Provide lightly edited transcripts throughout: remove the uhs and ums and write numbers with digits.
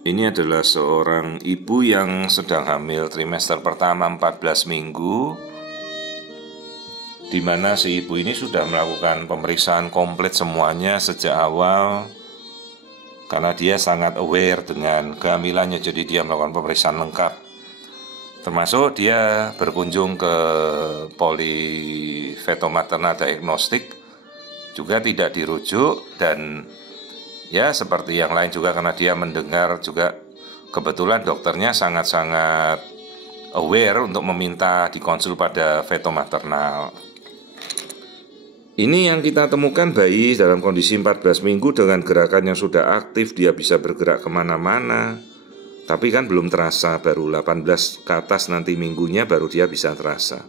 Ini adalah seorang ibu yang sedang hamil trimester pertama 14 minggu, di mana si ibu ini sudah melakukan pemeriksaan komplit semuanya sejak awal, karena dia sangat aware dengan kehamilannya, jadi dia melakukan pemeriksaan lengkap. Termasuk dia berkunjung ke Polifetomaternal Diagnostik, juga tidak dirujuk, dan ya seperti yang lain juga karena dia mendengar juga, kebetulan dokternya sangat-sangat aware untuk meminta dikonsul pada fetomaternal. Ini yang kita temukan bayi dalam kondisi 14 minggu dengan gerakan yang sudah aktif, dia bisa bergerak kemana-mana. Tapi kan belum terasa, baru 18 ke atas nanti minggunya baru dia bisa terasa.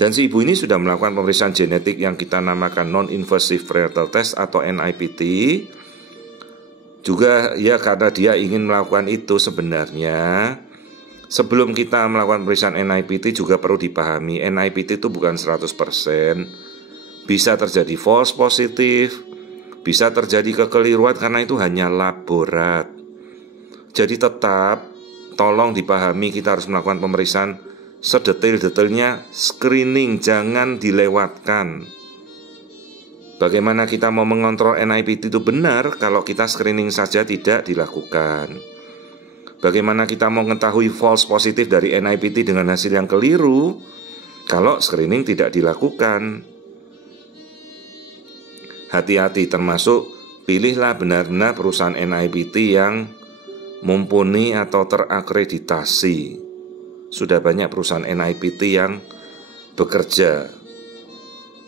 Dan si ibu ini sudah melakukan pemeriksaan genetik yang kita namakan non-invasive prenatal test atau NIPT. Juga ya karena dia ingin melakukan itu sebenarnya. Sebelum kita melakukan pemeriksaan NIPT juga perlu dipahami, NIPT itu bukan 100%. Bisa terjadi false positif, bisa terjadi kekeliruan karena itu hanya laborat. Jadi tetap tolong dipahami, kita harus melakukan pemeriksaan sedetail-detailnya, screening jangan dilewatkan. Bagaimana kita mau mengontrol NIPT itu benar kalau kita screening saja tidak dilakukan? Bagaimana kita mau mengetahui false positif dari NIPT dengan hasil yang keliru kalau screening tidak dilakukan? Hati-hati, termasuk pilihlah benar-benar perusahaan NIPT yang mumpuni atau terakreditasi. Sudah banyak perusahaan NIPT yang bekerja,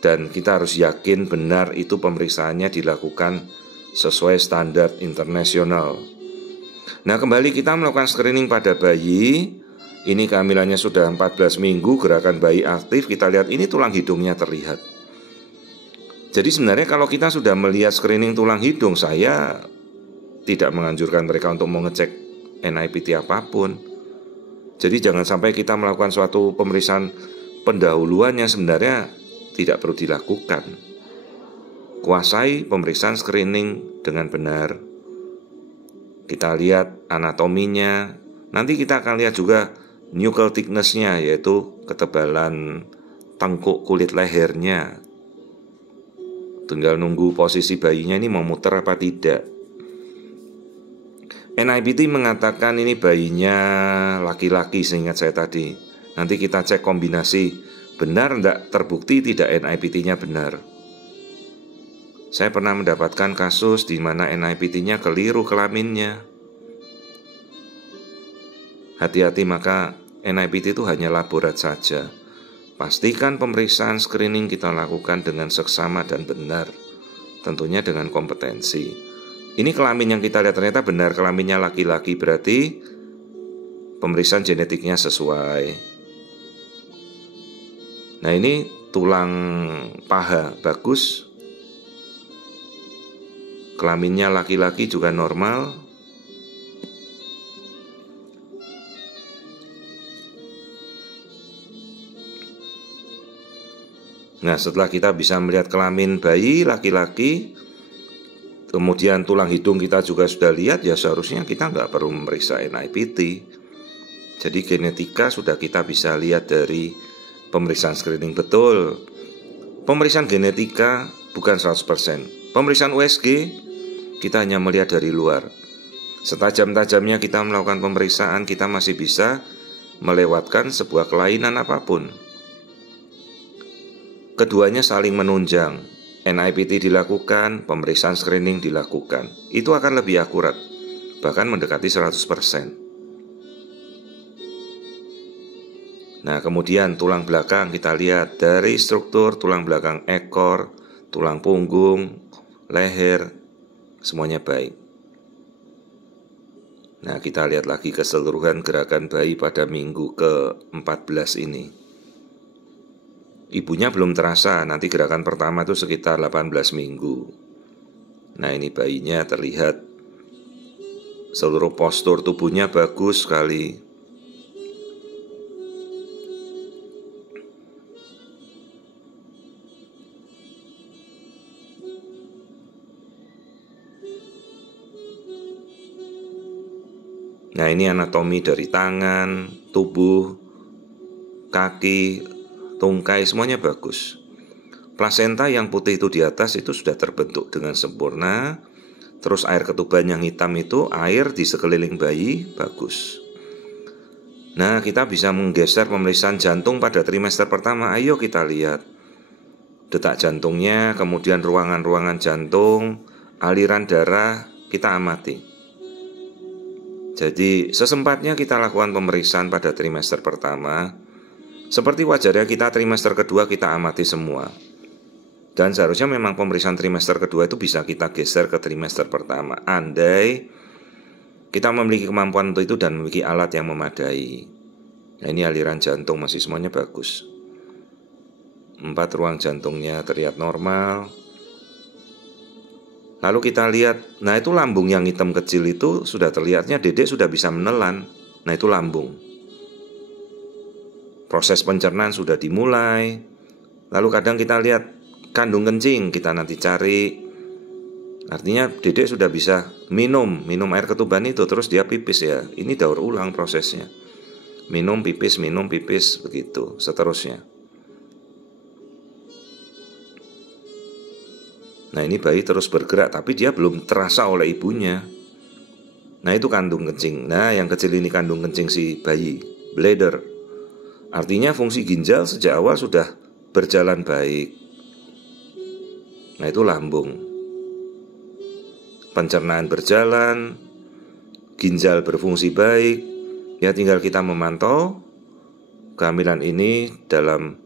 dan kita harus yakin benar itu pemeriksaannya dilakukan sesuai standar internasional. Nah, kembali kita melakukan screening pada bayi. Ini kehamilannya sudah 14 minggu, gerakan bayi aktif. Kita lihat ini tulang hidungnya terlihat. Jadi sebenarnya kalau kita sudah melihat screening tulang hidung, saya tidak menganjurkan mereka untuk mengecek NIPT apapun. Jadi jangan sampai kita melakukan suatu pemeriksaan pendahuluan yang sebenarnya tidak perlu dilakukan. Kuasai pemeriksaan screening dengan benar. Kita lihat anatominya. Nanti kita akan lihat juga nuchal thickness-nya, yaitu ketebalan tengkuk kulit lehernya. Tinggal nunggu posisi bayinya ini mau muter apa tidak. NIPT mengatakan ini bayinya laki-laki seingat saya tadi. Nanti kita cek kombinasi, benar tidak, terbukti tidak NIPT-nya benar. Saya pernah mendapatkan kasus di mana NIPT-nya keliru kelaminnya. Hati-hati, maka NIPT itu hanya laborat saja. Pastikan pemeriksaan screening kita lakukan dengan seksama dan benar, tentunya dengan kompetensi. Ini kelamin yang kita lihat ternyata benar, kelaminnya laki-laki, berarti pemeriksaan genetiknya sesuai. Nah, ini tulang paha bagus, kelaminnya laki-laki juga normal. Nah, setelah kita bisa melihat kelamin bayi laki-laki, kemudian tulang hidung kita juga sudah lihat, ya seharusnya kita nggak perlu memeriksa NIPT. Jadi genetika sudah kita bisa lihat dari pemeriksaan screening. Betul, pemeriksaan genetika bukan 100%. Pemeriksaan USG kita hanya melihat dari luar. Setajam-tajamnya kita melakukan pemeriksaan, kita masih bisa melewatkan sebuah kelainan apapun. Keduanya saling menunjang. NIPT dilakukan, pemeriksaan screening dilakukan. Itu akan lebih akurat, bahkan mendekati 100%. Nah, kemudian tulang belakang kita lihat dari struktur tulang belakang ekor, tulang punggung, leher, semuanya baik. Nah, kita lihat lagi keseluruhan gerakan bayi pada minggu ke-14 ini. Ibunya belum terasa, nanti gerakan pertama itu sekitar 18 minggu. Nah, ini bayinya terlihat seluruh postur tubuhnya bagus sekali. Nah, ini anatomi dari tangan, tubuh, kaki, tungkai, semuanya bagus. Plasenta yang putih itu di atas itu sudah terbentuk dengan sempurna. Terus air ketuban yang hitam itu air di sekeliling bayi bagus. Nah, kita bisa menggeser pemeriksaan jantung pada trimester pertama. Ayo kita lihat detak jantungnya, kemudian ruangan-ruangan jantung, aliran darah, kita amati. Jadi sesempatnya kita lakukan pemeriksaan pada trimester pertama. Seperti wajarnya kita trimester kedua kita amati semua. Dan seharusnya memang pemeriksaan trimester kedua itu bisa kita geser ke trimester pertama, andai kita memiliki kemampuan untuk itu dan memiliki alat yang memadai. Nah, ini aliran jantung masih semuanya bagus. 4 ruang jantungnya terlihat normal. Lalu kita lihat, nah itu lambung yang hitam kecil itu sudah terlihatnya dedek sudah bisa menelan. Nah, itu lambung. Proses pencernaan sudah dimulai. Lalu kadang kita lihat kandung kencing, kita nanti cari. Artinya dedek sudah bisa minum air ketuban itu, terus dia pipis ya. Ini daur ulang prosesnya. Minum, pipis, begitu seterusnya. Nah, ini bayi terus bergerak, tapi dia belum terasa oleh ibunya. Nah, itu kandung kencing. Nah, yang kecil ini kandung kencing si bayi, bladder. Artinya fungsi ginjal sejak awal sudah berjalan baik. Nah, itu lambung. Pencernaan berjalan, ginjal berfungsi baik. Ya, tinggal kita memantau kehamilan ini dalam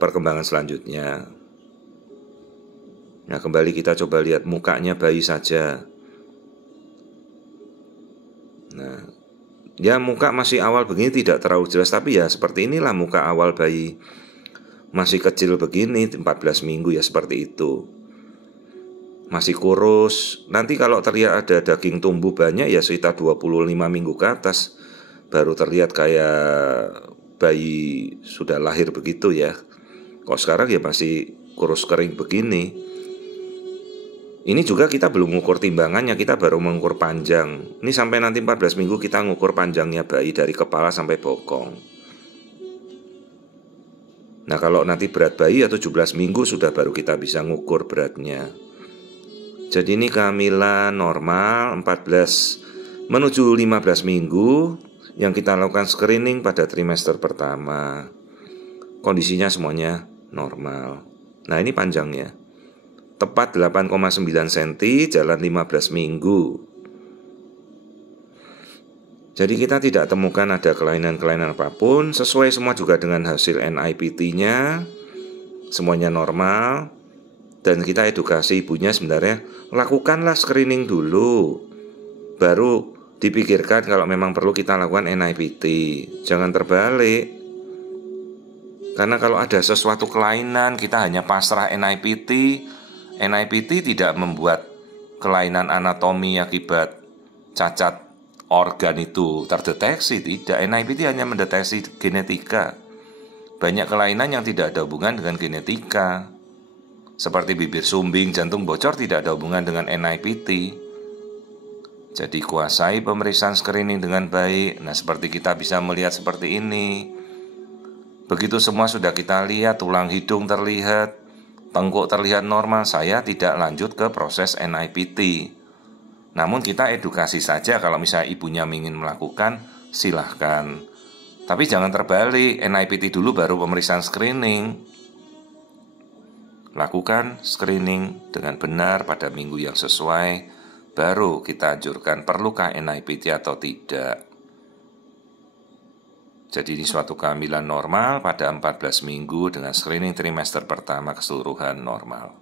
perkembangan selanjutnya. Nah, kembali kita coba lihat mukanya bayi saja. Nah, ya muka masih awal begini tidak terlalu jelas, tapi ya seperti inilah muka awal bayi. Masih kecil begini, 14 minggu ya seperti itu. Masih kurus. Nanti kalau terlihat ada daging tumbuh banyak ya sekitar 25 minggu ke atas baru terlihat kayak bayi sudah lahir begitu ya. Kok sekarang ya masih kurus kering begini. Ini juga kita belum mengukur timbangannya, kita baru mengukur panjang. Ini sampai nanti 14 minggu kita mengukur panjangnya bayi dari kepala sampai bokong. Nah, kalau nanti berat bayi ya 17 minggu sudah baru kita bisa mengukur beratnya. Jadi ini kehamilan normal 14 menuju 15 minggu yang kita lakukan screening pada trimester pertama. Kondisinya semuanya normal. Nah, ini panjangnya. Tepat 8,9 cm, jalan 15 minggu. Jadi kita tidak temukan ada kelainan-kelainan apapun. Sesuai semua juga dengan hasil NIPT-nya. Semuanya normal. Dan kita edukasi ibunya sebenarnya, lakukanlah screening dulu, baru dipikirkan kalau memang perlu kita lakukan NIPT. Jangan terbalik. Karena kalau ada sesuatu kelainan, kita hanya pasrah NIPT. NIPT tidak membuat kelainan anatomi akibat cacat organ itu terdeteksi. Tidak, NIPT hanya mendeteksi genetika. Banyak kelainan yang tidak ada hubungan dengan genetika, seperti bibir sumbing, jantung bocor tidak ada hubungan dengan NIPT. Jadi kuasai pemeriksaan screening dengan baik. Nah, seperti kita bisa melihat seperti ini. Begitu semua sudah kita lihat, tulang hidung terlihat, tengkuk terlihat normal, saya tidak lanjut ke proses NIPT. Namun kita edukasi saja, kalau misalnya ibunya ingin melakukan, silahkan. Tapi jangan terbalik, NIPT dulu baru pemeriksaan screening. Lakukan screening dengan benar pada minggu yang sesuai, baru kita anjurkan perlukah NIPT atau tidak. Jadi ini suatu kehamilan normal pada 14 minggu dengan screening trimester pertama keseluruhan normal.